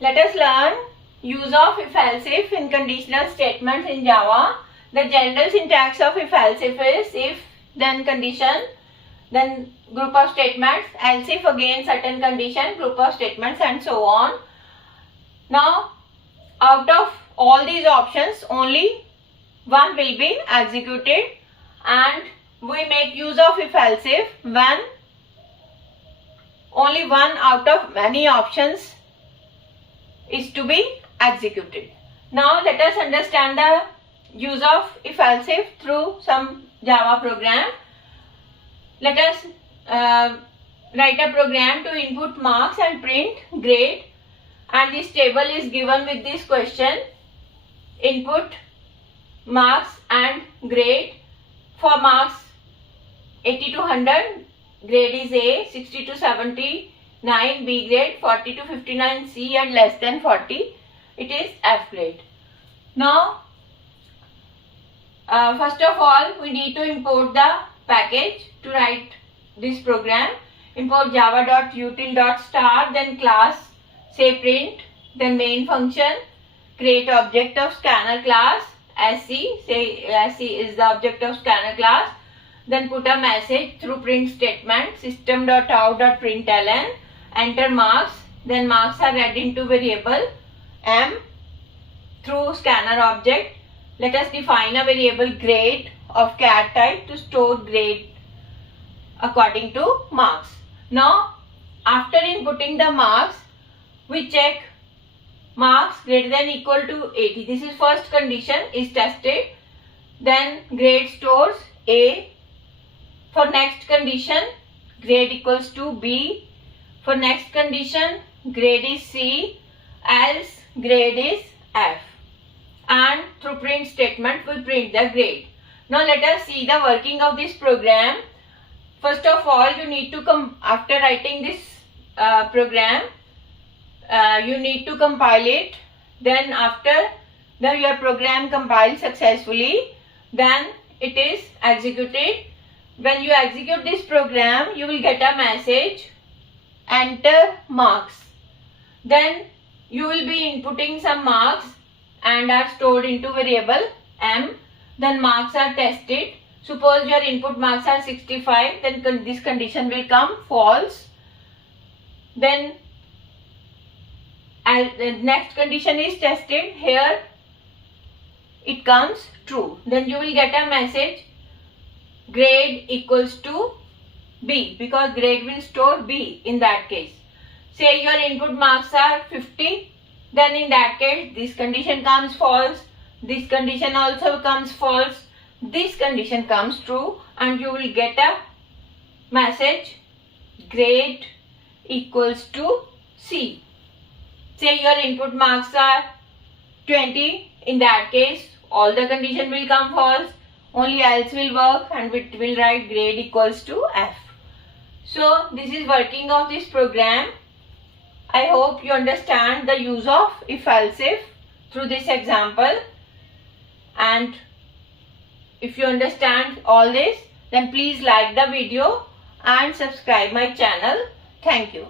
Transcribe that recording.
Let us learn use of if-else-if in conditional statements in Java. The general syntax of if-else-if is if, then condition, then group of statements, else if again certain condition, group of statements, and so on. Now, out of all these options, only one will be executed, and we make use of if-else-if when only one out of many options is to be executed. Now let us understand the use of if-else-if through some Java program. Let us write a program to input marks and print grade, and this table is given with this question: input marks and grade. For marks 80 to 100, grade is A, 60 to 79 B grade, 40 to 59 C, and less than 40 it is F grade. Now first of all we need to import the package to write this program. Import java.util.star, then class say print, then main function, create object of scanner class SC, say SC is the object of scanner class, then put a message through print statement system.out.println, enter marks, then marks are read into variable M through scanner object. Let us define a variable grade of char type to store grade according to marks. Now after inputting the marks, we check marks greater than equal to 80. This is first condition is tested. Then grade stores A. For next condition, grade equals to B. For next condition, grade is C, else grade is F. And through print statement, we print the grade. Now let us see the working of this program. First of all, you need to after writing this program, you need to compile it. Then after your program compiled successfully, then it is executed. When you execute this program, you will get a message, enter marks. Then you will be inputting some marks and are stored into variable M. Then marks are tested. Suppose your input marks are 65, then this condition will come false. Then as the next condition is tested, here it comes true. Then you will get a message, grade equals to B, because grade will store B in that case. Say your input marks are 50, then in that case this condition comes false, this condition also comes false, this condition comes true, and you will get a message, grade equals to C. Say your input marks are 20, in that case all the condition will come false, only else will work, and it will write grade equals to F. So this is working of this program. I hope you understand the use of if-else-if through this example, and if you understand all this, then please like the video and subscribe my channel. Thank you.